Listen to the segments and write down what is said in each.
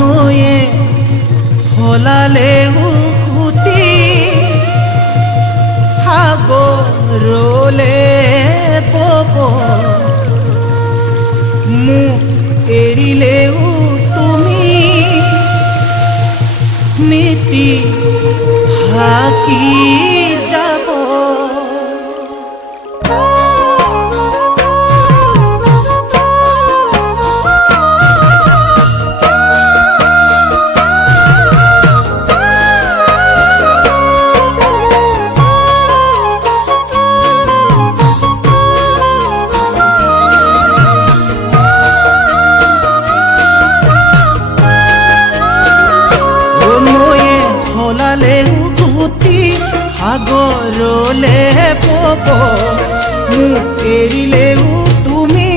নয়ে হলালেও খুতি সাগৰলে বব মোক এৰিলেও তুমি স্মৃতি থাকি যাব। সাগৰলে বব মোক এৰিলেও তুমি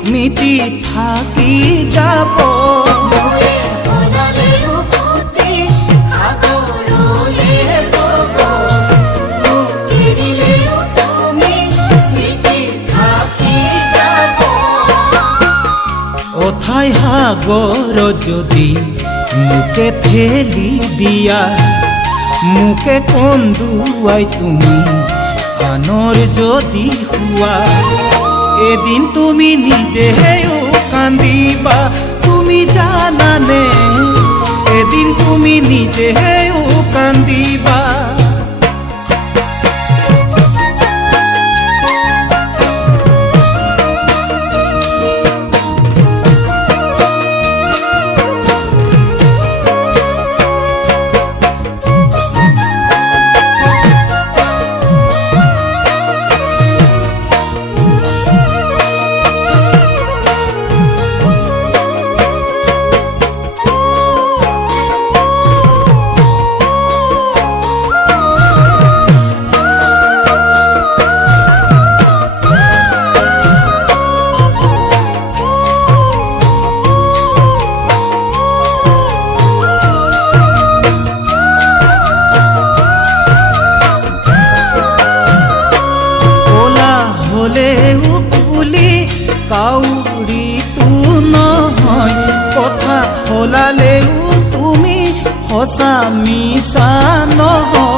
স্মৃতি থাকি যাব। অথাই সাগৰ যদি মোকে ঠেলি দিয়া মুকে কন্দুৱাই তুমি আনৰ যদি হোৱা এদিন তুমি নিজেও কান্দিবা তুমি জানানে এদিন তুমি নিজেও কান্দিবা। কাউৰীটো নহয় কথা হলালেও তুমি সঁচা মিছা নহয়।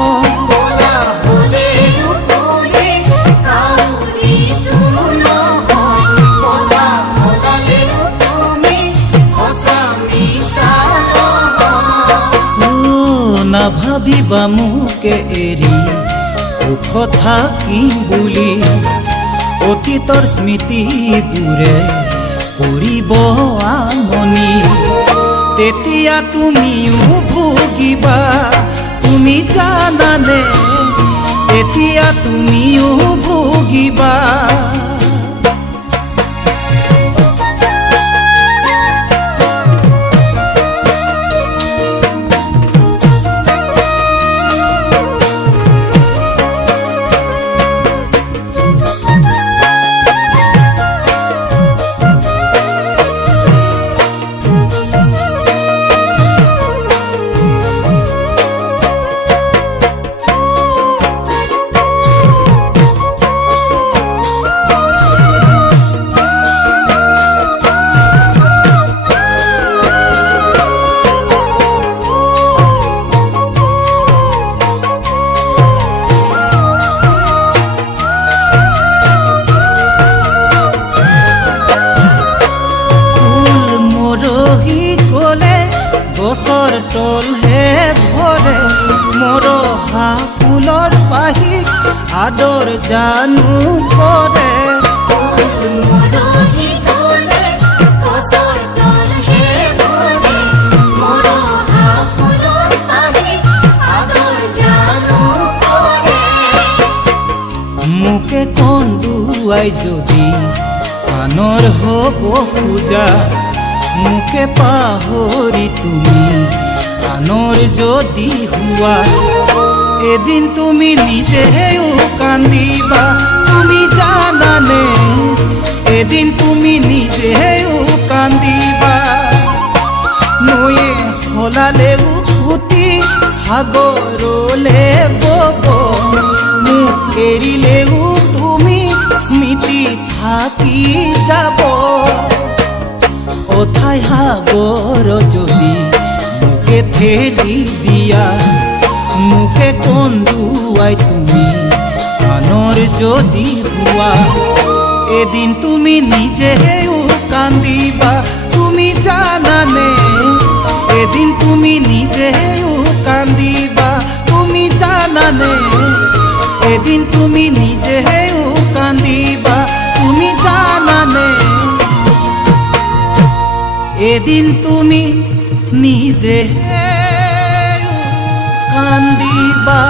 নাভাবিবা মোকে এৰি সুখ থাকিম বুলি অতীতৰ স্মৃতিবোৰে কৰিব আমনি তেতিয়া তুমিও ভুগিবা তুমি জানানে এতিয়া তুমিও ভুগিবা। গছৰ তলহে ভৰে মৰহা ফুলৰ পাহি আদৰ জানো কৰে। মোকে কন্দুৱাই যদি আনৰ হ'ব খোজা মুকে পাহৰি তুমি আনৰ যদি হোৱা এদিন তুমি নিজেও কান্দিবা তুমি জানানে এদিন তুমি নিজেও কান্দিবা। নয়ে হলালেও খুতি সাগৰলে বব মোক এৰিলেও তুমি স্মৃতি থাকি যাব। অথাই সাগৰ যদি ঠেলি দিয়া মুখে কন্দুৱাই তুমি আনৰ যদি হোৱা এদিন তুমি নিজেও কান্দিবা তুমি জানানে এদিন তুমি নিজেও কান্দিবা তুমি জানানে এদিন তুমি নিজেও কান্দিবা তুমি জানানে এদিন তুমি নিজেও কান্দিবা।